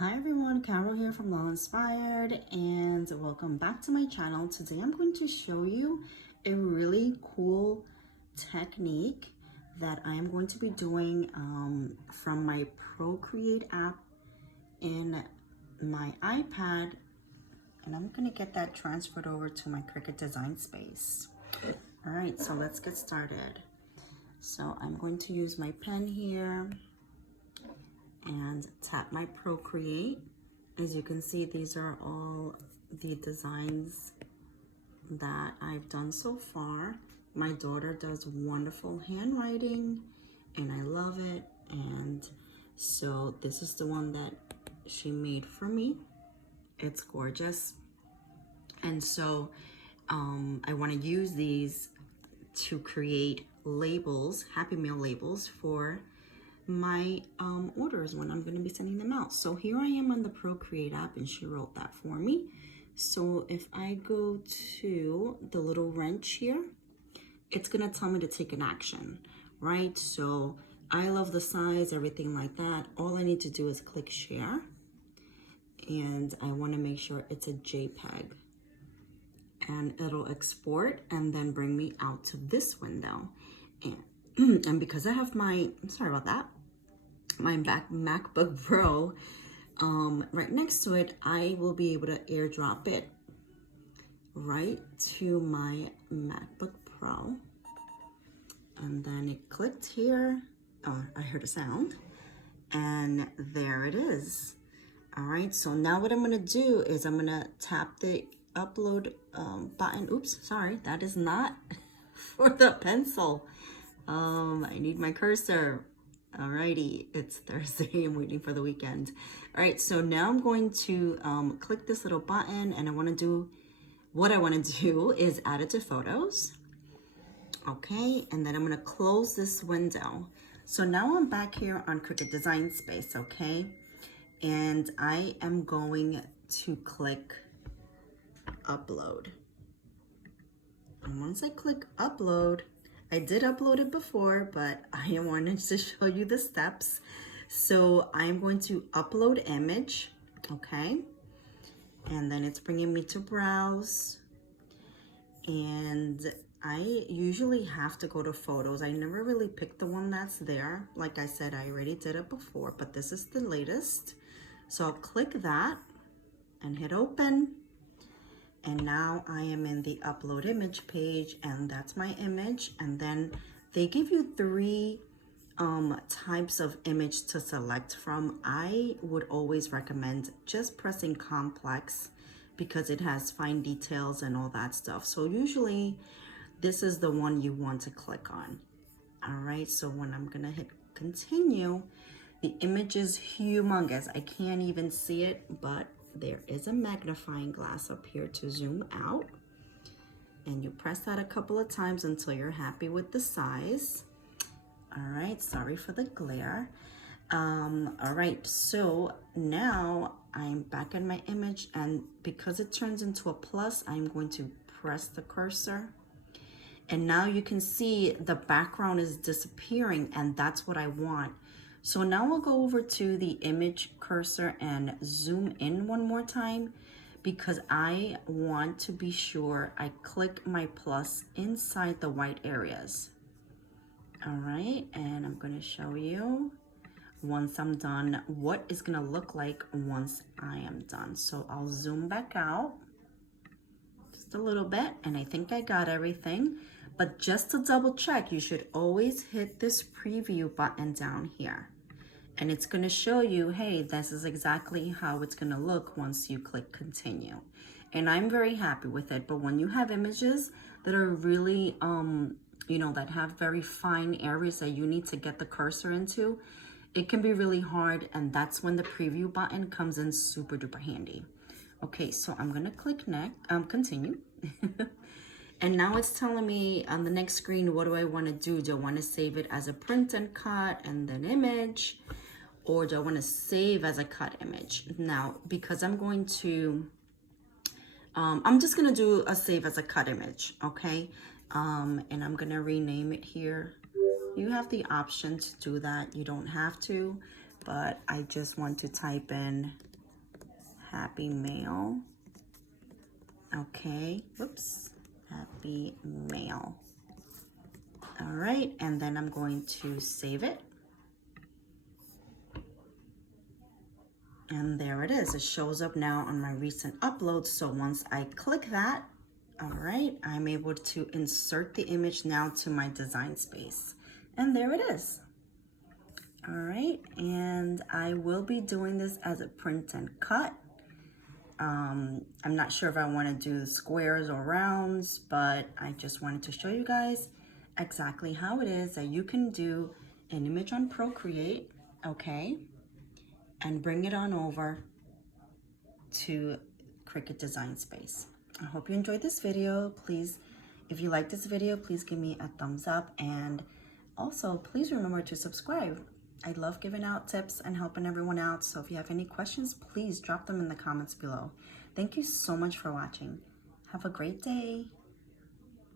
Hi everyone, Carol here from Law Inspired, and welcome back to my channel. Today I'm going to show you a really cool technique that I am going to be doing from my Procreate app in my iPad, and I'm going to get that transferred over to my Cricut design space. All right, so let's get started. So I'm going to use my pen here and tap my Procreate. As you can see, these are all the designs that I've done so far. My daughter does wonderful handwriting and I love it. And so this is the one that she made for me. It's gorgeous. And so I want to use these to create labels, Happy Meal labels for my orders when I'm going to be sending them out. So here I am on the Procreate app and she wrote that for me. So if I go to the little wrench here, it's going to tell me to take an action, right? So I love the size, everything like that. All I need to do is click share, and I want to make sure it's a JPEG, and it'll export and then bring me out to this window. And because I have my, sorry about that, my MacBook Pro right next to it, I will be able to airdrop it right to my MacBook Pro. And then it clicked here. Oh, I heard a sound. And there it is. All right, so now what I'm gonna do is I'm gonna tap the upload button. Oops, sorry, that is not for the pencil. I need my cursor. Alrighty, it's Thursday. I'm waiting for the weekend. All right, so now I'm going to click this little button, and what I want to do is add it to photos. Okay, and then I'm going to close this window. So now I'm back here on Cricut Design Space, okay? And I am going to click upload. And once I click upload, I did upload it before, but I wanted to show you the steps. So I'm going to upload image, okay? And then it's bringing me to browse. And I usually have to go to photos. I never really pick the one that's there. Like I said, I already did it before, but this is the latest. So I'll click that and hit open. And now I am in the upload image page, and that's my image. And then they give you three types of image to select from. I would always recommend just pressing complex because it has fine details and all that stuff. So usually this is the one you want to click on. All right, so when I'm gonna hit continue, the image is humongous. I can't even see it, but there is a magnifying glass up here to zoom out, and you press that a couple of times until you're happy with the size. All right, sorry for the glare. All right, so now I'm back in my image, and because it turns into a plus, I'm going to press the cursor, and now you can see the background is disappearing, and that's what I want. So now we'll go over to the image cursor and zoom in one more time, because I want to be sure I click my plus inside the white areas. All right, and I'm gonna show you once I'm done what it's gonna look like once I am done. So I'll zoom back out just a little bit, and I think I got everything. But just to double check, you should always hit this preview button down here. And it's gonna show you, hey, this is exactly how it's gonna look once you click continue. And I'm very happy with it. But when you have images that are really, you know, that have very fine areas that you need to get the cursor into, it can be really hard. And that's when the preview button comes in super duper handy. Okay, so I'm gonna click next, continue. And now it's telling me on the next screen, what do I want to do? Do I want to save it as a print and cut and then image? Or do I want to save as a cut image? Now, because I'm going to, I'm just going to do a save as a cut image, okay? And I'm going to rename it here. You have the option to do that. You don't have to, but I just want to type in happy mail. Okay, whoops, happy mail. All right, and then I'm going to save it. And there it is. It shows up now on my recent uploads. So once I click that, all right, I'm able to insert the image now to my design space. And there it is. All right, and I will be doing this as a print and cut. I'm not sure if I want to do squares or rounds, but I just wanted to show you guys exactly how it is that you can do an image on Procreate, okay, and bring it on over to Cricut Design Space. I hope you enjoyed this video. Please, if you like this video, please give me a thumbs up, and also please remember to subscribe. I love giving out tips and helping everyone out, so if you have any questions, please drop them in the comments below. Thank you so much for watching. Have a great day.